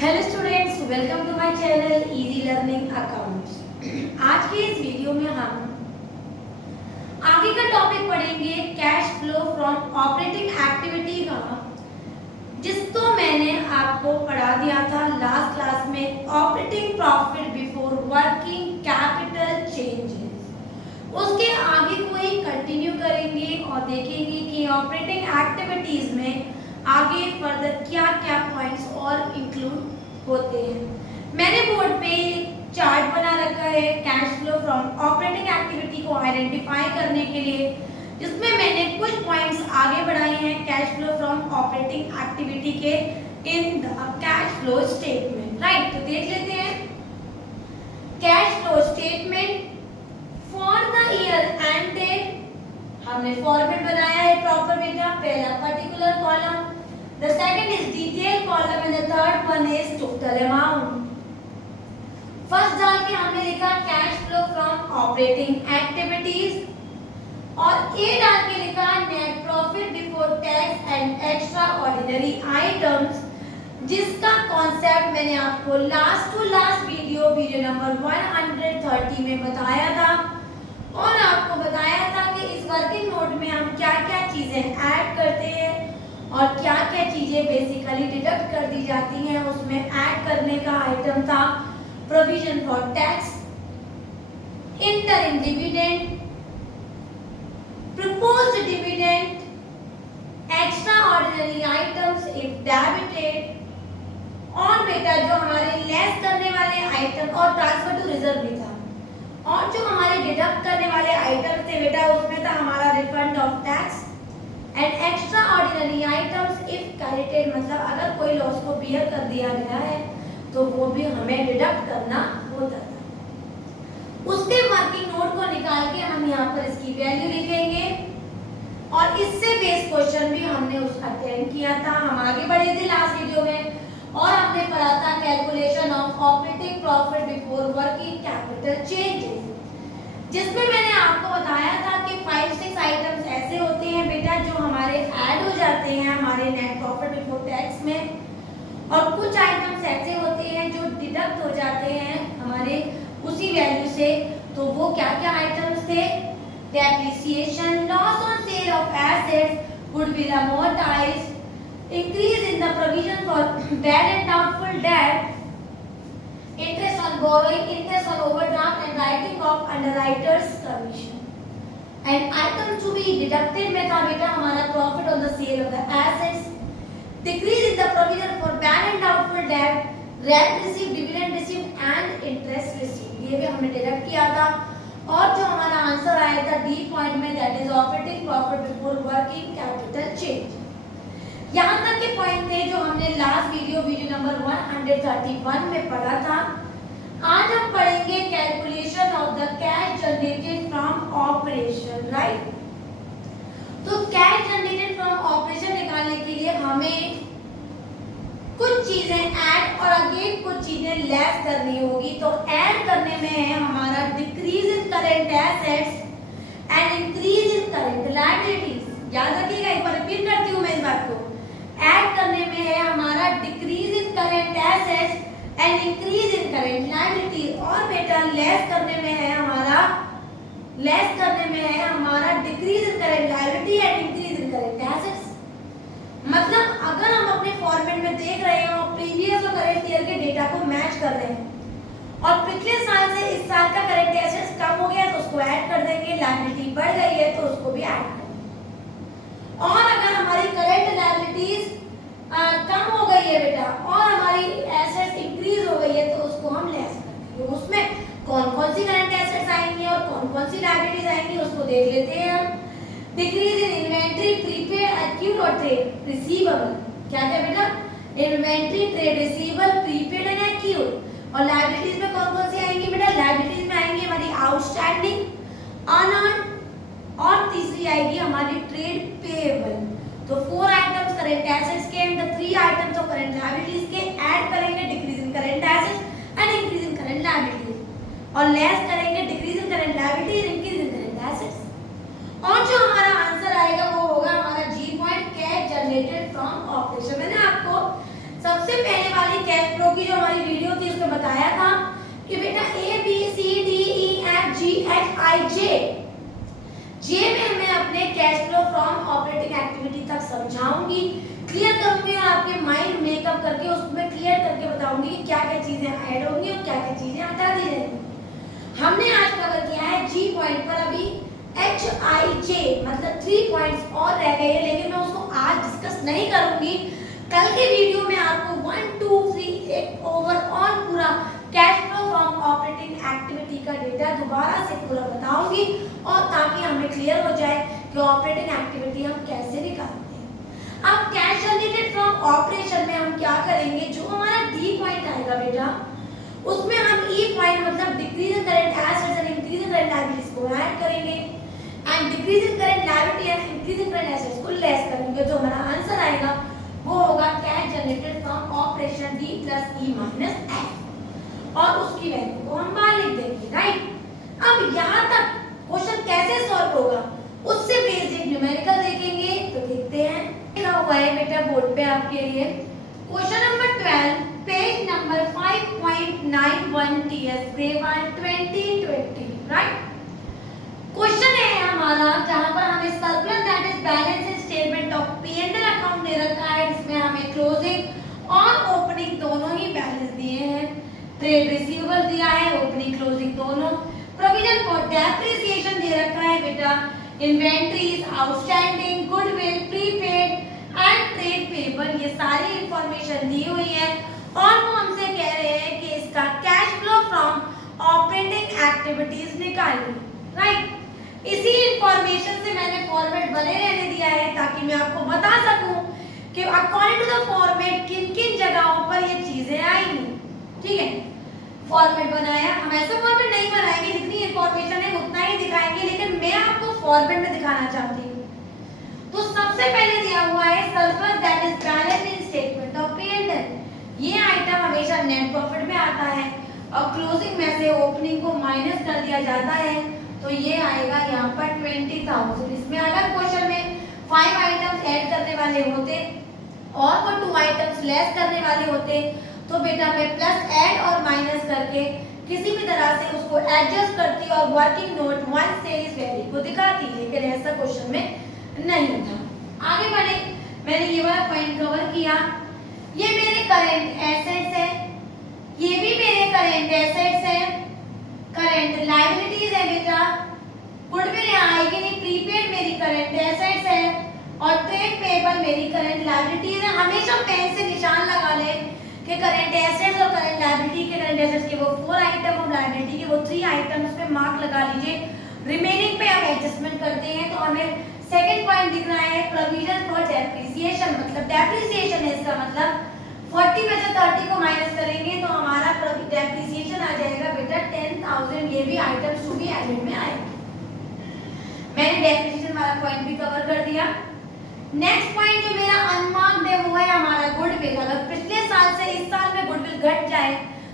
Hello students, welcome to my channel easy learning accounts. आज के इस वीडियो में हम आगे का टॉपिक पढ़ेंगे cash flow from operating activity का, जिसको मैंने आपको पढ़ा दिया था लास्ट क्लास में, operating profit before working capital changes. उसके आगे को ही कंटिन्यू करेंगे और देखेंगे कि ऑपरेटिंग एक्टिविटीज में आगे फर्दर क्या क्या पॉइंट्स और इंक्लूड होते हैं। मैंने बोर्ड पे चार्ट बना रखा है cash flow from operating activity को आइडेंटिफाई करने के लिए, जिसमें मैंने कुछ पॉइंट्स आगे बढ़ाए हैं cash flow from operating activity के in the cash flow statement. Right, तो देख लेते हैं cash flow statement for the year ended. हमने फॉर्मेट बनाया है प्रॉपर बेटा। पहला particular column, the second is detail column and the third one is total amount। First डाल के हमने लिखा cash flow from operating activities और ए डाल के लिखा net profit before tax and extraordinary items, जिसका कॉन्सेप्ट मैंने आपको last to last video number 130 में बताया था और आपको बताया था कि इस वर्किंग नोट में हम क्या क्या चीजें ऐड करते हैं और क्या क्या चीजें बेसिकली डिडक्ट कर दी जाती हैं। उसमें ऐड करने का आइटम था provision for tax, interim dividend, proposed dividend, extra ordinary items if debited, और बेटा जो हमारे लेस करने वाले आइटम और ट्रांसफर टू रिजर्व भी था, और जो हमारे डिडक्ट करने वाले आइटम थे बेटा उसमें था हमारा refund of tax and extraordinary items if credited, मतलब अगर कोई लॉस को बियर कर दिया गया है तो वो भी हमें डिडक्ट करना होता था। उसके वर्किंग नोट को निकाल के हम यहाँ पर इसकी वैल्यू लिखेंगे और इससे बेस क्वेश्चन भी हमने उस अटेंड किया था। हम आगे बढ़े थे लास्ट वीडियो में और हमने पढ़ा था calculation of operating profit before working capital changes, जिसमें मैंने आपको बताया था कि 5-6 आइटम्स ऐसे होते हैं बेटा जो हमारे ऐड हो जाते हैं हमारे नेट प्रॉफिट बिफोर टैक्स में, और कुछ आइटम्स ऐसे होते हैं जो डिडक्ट हो जाते हैं हमारे उसी वैल्यू से। तो वो क्या क्या आइटम्स थे? Depreciation, loss on sale of assets, goodwill amortised, increase in the provision for bad and doubtful debt, interest on borrowing, interest on overdraft and writing of underwriters commission। and item to be deducted में था बेटा हमारा profit on the sale of the assets, decrease in the provision for bad and doubtful debt, rent received, dividend received and interest received, ये भी हमने deduct किया था। और जो हमारा आंसर आया था डी पॉइंट में, that is operating profit before working capital change. यहाँ तक के पॉइंट थे जो हमने लास्ट वीडियो नंबर 131 में पढ़ा था। आज हम पढ़ेंगे calculation of the cash generated from operation. Right, तो कैश जनरेटेड फ्रॉम ऑपरेशन निकालने के लिए हमें कुछ चीजें ऐड और अगेन कुछ चीजें लेस करनी होगी। तो ऐड करने में है हमारा decrease in current assets and increase in current liabilities. याद रखिएगा, एक बार रिपीट करती हूँ मैं इस बात को। ऐड करने में है हमारा decrease in current assets and increase in current liability, और बेटा लेस करने में है हमारा decrease in current liability and increase in current assets. मतलब अगर हम अपने फॉर्मेट में देख रहे हो प्रीवियस और करंट ईयर के डेटा को मैच कर रहे हैं और पिछले साल से इस साल का करंट एसेट्स कम हो गया तो उसको ऐड कर देंगे, लायबिलिटी बढ़ गई है तो उसको भी ऐड कर देंगे, और अगर हमारी करंट लायबिलिटीज कम हो गई है बेटा और हमारी एसेट्स इंक्रीज हो गई है तो उसको हम लेस कर देंगे। उसमें कौन कौन सी करंट एसेट्स आएंगी और कौन कौन सी लायबिलिटीज आएंगी उसको देख लेते हैं हम। Decrease in inventory, prepaid, acute और ट्रेड रिसीवेबल। क्या क्या बेटा? Inventory, trade receivable, prepaid and acute. और लायबिलिटीज में कौन कौन सी आएंगी बेटा? लायबिलिटीज में आएंगी हमारी आउटस्टैंडिंग, अनअर्न्ड, और तीसरी आएगी हमारी ट्रेड पेएबल। तो 4 आइटम्स करंट एसेट्स के and 3 items of current liabilities के ऐड करेंगे decrease in current assets and increase in current liabilities, और लेस करेंगे decrease in current liabilities, increase in current assets. और जो हमारा आंसर आएगा वो होगा हमारा G point, cash generated from operation. मैंने आपको सबसे पहले वाली कैश फ्लो की जो हमारी वीडियो थी उसमें बताया था कि बेटा A B C D E F G H I J में मैं अपने cash flow from operating activity तक समझाऊंगी, क्लियर करूंगी और आपके माइंड मेकअप करके उसमें क्लियर करके बताऊंगी कि क्या क्या चीजें ऐड होंगी और क्या क्या चीजें हटा दी जाएंगी। हमने आज कवर किया है जी पॉइंट पर, अभी एच आई जे मतलब 3 पॉइंट्स और रह गए हैं, लेकिन मैं उसको आज डिस्कस नहीं करूंगी। कल के वीडियो में आपको 1 2 3 एक ओवरऑल पूरा cash flow from operating activity का डेटा दोबारा से पूरा बताऊंगी और ताकि हमें क्लियर हो जाए कि ऑपरेटिंग एक्टिविटी हम कैसे निकालते हैं। अब कैश जनरेटेड फ्रॉम ऑपरेशन में हम क्या करेंगे, जो हमारा डी पॉइंट आएगा बेटा उसमें हम ई पॉइंट मतलब decrease in current assets and increase in current liabilities को ऐड करेंगे and decrease in current liability and increase in current assets को लेस करेंगे। जो हमारा आंसर आएगा वो होगा cash generated from operation D plus E minus F और उसकी वैल्यू को हम बाहर लिख देंगे, राइट। अब यहाँ तक क्वेश्चन कैसे सॉल्व होगा उससे बेसिक न्यूमेरिकल देखेंगे, तो देखते हैं। लिखा हुआ है बेटा बोर्ड पे आपके लिए question number 12 page number 5.91 TS paper 2020, right. Question है हमारा जहां पर हमें surplus that is balance in statement of P and L account दे रखा है, जिसमें हमें क्लोजिंग और ओपनिंग दोनों ही बैलेंस दिए हैं। ट्रेड रिसीवेबल दिया है, ओपनिंग क्लोजिंग दोनों। प्रोविजन फॉर डेप्रिसिएशन दे रखा है बेटा, inventories, outstanding, goodwill, prepaid and trade payable, ये सारी इंफॉर्मेशन दी हुई है और वो हमसे कह रहे हैं कि इसका cash flow from operating activities निकालिए, राइट। इसी इंफॉर्मेशन से मैंने फॉर्मेट बने रहने दिया है ताकि मैं आपको बता सकूं कि अकॉर्डिंग टू द फॉर्मेट किन किन जगहों पर ये चीजें आएंगी, ठीक है। फॉर्मेट बनाया, हम ऐसा फॉर्मेट नहीं बनाएंगे, जितनी इंफॉर्मेशन है उतना ही दिखाएंगे, लेकिन मैं आपको फॉर्मेट में दिखाना चाहती हूँ। तो सबसे पहले दिया हुआ है surplus that is balance in statement of P and L. ये आइटम हमेशा नेट प्रॉफिट में आता है और क्लोजिंग में से ओपनिंग को माइनस कर दिया जाता है, तो ये आएगा यहाँ पर 20,000। इसमें अगर क्वेश्चन में 5 आइटम्स ऐड करने वाले होते और वो 2 आइटम्स लेस करने वाले होते तो बेटा मैं प्लस ऐड और माइनस करके किसी भी तरह से उसको एडजस्ट करती और वर्किंग नोट 1 सीरीज वैल्यू को दिखाती, लेकिन ऐसा क्वेश्चन में नहीं था। आगे बढ़े, मैंने ये वाला पॉइंट कवर किया। ये मेरे करेंट एसेट्स है, ये भी मेरे करेंट एसेट्स है, करंट लायबिलिटीज है बेटा, गुडविल यहाँ आएगी नहीं, प्रीपेड मेरी करंट एसेट्स है और ट्रेड पेबल मेरी करंट लायबिलिटीज है। हमेशा पेन से निशान लगा ले कि करंट एसेट्स और करंट लायबिलिटी के, करंट एसेट्स के वो 4 आइटम और लायबिलिटी के वो 3 आइटम्स पे मार्क लगा लीजिए। रिमेनिंग पे हम एडजस्टमेंट करते हैं, तो हमें सेकंड पॉइंट दिख रहा है प्रोविजन फॉर डेप्रिसिएशन, मतलब डेप्रिसिएशन है, इसका मतलब 40 में से 30 को माइनस करेंगे तो हमारा डेप्रिसिएशन आ जाएगा बेटा 10,000। ये भी आइटम्स टू बी एडेड में आएगा। मैंने डेप्रिसिएशन वाला पॉइंट भी कवर कर दिया। नेक्स्ट पॉइंट जो मेरा अनमार्क्ड है वो है हमारा गुडविल। अगर पिछले साल से इस साल में गुडविल घट जाए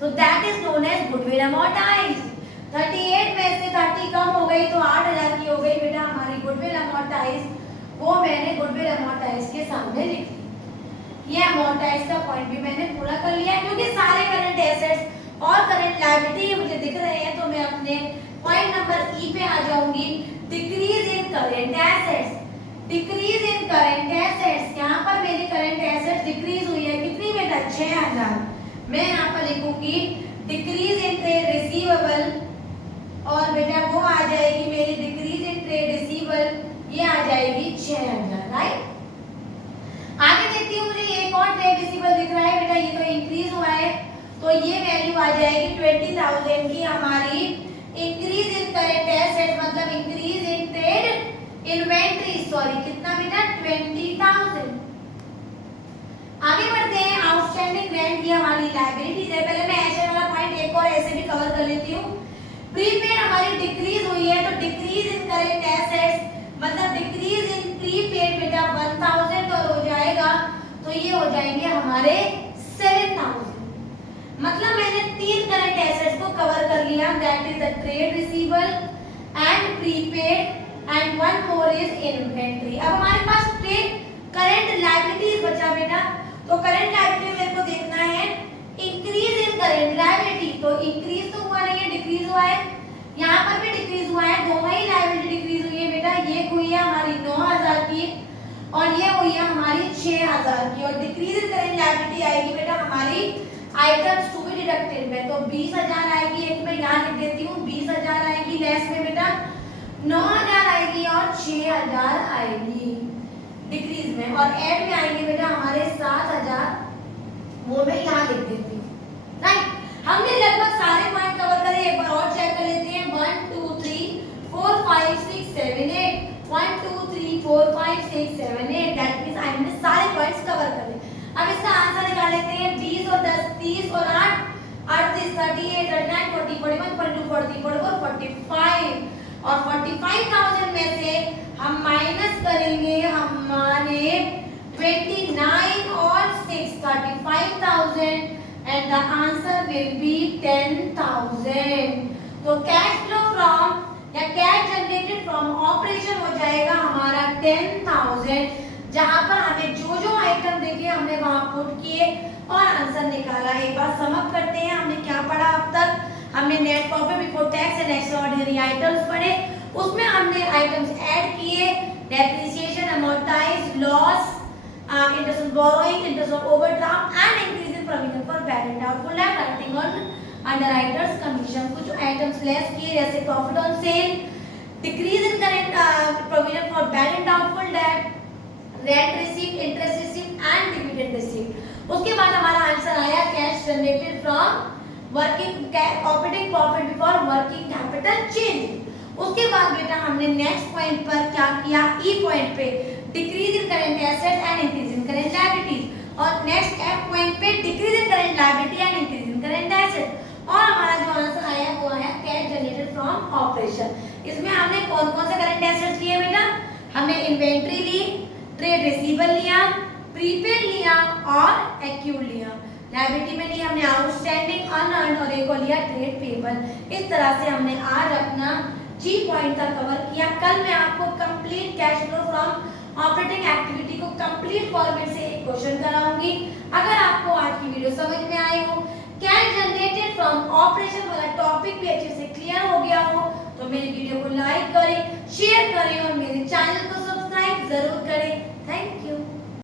तो that is known as goodwill amortised. 38 में से 30 कम हो गई तो 8,000 की हो गई बेटा हमारी गुडविल अमोर्टाइज्ड, वो मैंने गुडविल अमोर्टाइज्ड के सामने लिख दी। ये अमोर्टाइज का पॉइंट भी मैंने पूरा कर लिया, क्योंकि सारे करंट एसेट्स और करंट लायबिलिटी मुझे दिख रहे हैं, तो मैं अपने पॉइंट नंबर ई पे आ जाऊंगी। Decrease in current assets, decrease in current assets, यहाँ पर मेरी करंट एसेट्स डिक्रीज हुई है, कितनी बेटा 6,000। मैं यहाँ पर लिखूंगी डिक्रीज इन ट्रेड रिसीवेबल और बेटा वो आ जाएगी मेरी डिक्रीज इन ट्रेड रिसीवेबल, ये आ जाएगी 6,000, राइट। आगे देखती हूँ, मुझे एक और ट्रेड रिसीवेबल दिख रहा है बेटा, ये तो इंक्रीज हुआ है, तो ये वैल्यू आ जाएगी 20,000 की हमारी इंक्रीज इन करंट एसेट, मतलब increase in trade inventory, sorry कितना बेटा 20,000। आगे बढ़ते हैं, आउटस्टैंडिंग रेंट की हमारी लायबिलिटीज है। पहले मैं ऐसे वाला पॉइंट एक और ऐसे भी कवर कर लेती हूँ। प्रीपेड हमारी डिक्रीज हुई है, तो डिक्रीज इन करंट एसेट्स मतलब डिक्रीज इन प्रीपेड बेटा 1,000 और हो जाएगा, तो ये हो जाएंगे हमारे 7,000। मतलब मैंने 3 करंट एसेट्स को कवर कर लिया, that is the trade receivable and prepaid and one more is inventory. अब हमारे पास ट्रेड करंट लायबिलिटीज बचा बेटा, तो करंट लायबिलिटी मेरे को देखना है इंक्रीज पर भी डिक्रीज हुआ है, दोनों ही लायबिलिटी डिक्रीज हुई है बेटा। ये हुई है हमारी 9000 की और ये हुई है हमारी 6000 की। और डिक्रीज इन करेंट लायबिलिटी आएगी बेटा हमारी आइटम्स टू बी डिडक्टेड में, तो 20000 आएगी। एक मैं यहाँ लिख देती हूँ 20000 आएगी, लेस में बेटा 9000 आएगी और 6000 आएगी डिक्रीज में। और ऐड में आएंगे बेटा हमारे 7000, वो मैं यहाँ लिख देती हूँ। राइट, हमने लगभग सारे पॉइंट कवर करे। एक बार और चेक कर लेते हैं। 1 2 3 4 5 6 7 8 1 2 3 4 5 6 7 8, दैट मींस हमने सारे पॉइंट्स कवर कर लिए। अब इसका आंसर निकाल लेते हैं। 20 और 10 30 और 8 38 38 39 40 41 42 43 44 45 और 45,000 में से हम माइनस करेंगे हमारे 29 और 6 35,000 and the answer will be 10,000। तो कैश फ्लो फ्रॉम या कैश जनरेटेड फ्रॉम ऑपरेशन हो जाएगा हमारा 10,000, जहां पर हमें जो जो आइटम देखे हमने वहां पुट किए और आंसर निकाला। एक बार समअप करते हैं, हमने क्या पढ़ा अब तक। हमने net profit before tax and extraordinary items पढ़े, उसमें हमने आइटम्स ऐड किए, depreciation, amortise, loss, interest on borrowing, interest on overdraft and increase in provision for bad and doubtful debt, writing on underwriters commission। कुछ items less किए जैसे profit on sale, decrease in current provision for bad and doubtful debt, rent received, interest received and dividend received. उसके बाद हमारा answer आया cash generated from working operating profit before working capital change. उसके बाद बेटा हमने नेक्स्ट पॉइंट पर क्या किया, ई पॉइंट पे decrease in current asset and increase in current liabilities, और नेक्स्ट एफ पॉइंट पे decrease in current liability and increase in current asset. और हमारा जो आंसर आया वो है कैश जनरेटेड फ्रॉम ऑपरेशन। इसमें हमने कौन कौन से करंट एसेट्स लिए बेटा, हमने इन्वेंट्री ली, ट्रेड रिसीवेबल लिया, प्रीपेड लिया और एक्यूड लिया। लायबिलिटी में लिया हमने आउटस्टैंडिंग, अनअर्न्ड और एक और लिया ट्रेड पेबल। इस तरह से हमने आज अपना जी पॉइंट तक कवर किया। कल मैं आपको complete cash flow from operating activity को कंप्लीट फॉर्मेट से एक क्वेश्चन कराऊंगी। अगर आपको आज की वीडियो समझ में आई हो, कैश जनरेटेड फ्रॉम ऑपरेशन वाला टॉपिक भी अच्छे से क्लियर हो गया हो, तो मेरी वीडियो को लाइक करें, शेयर करें और मेरे चैनल को सब्सक्राइब जरूर करें। Thank you.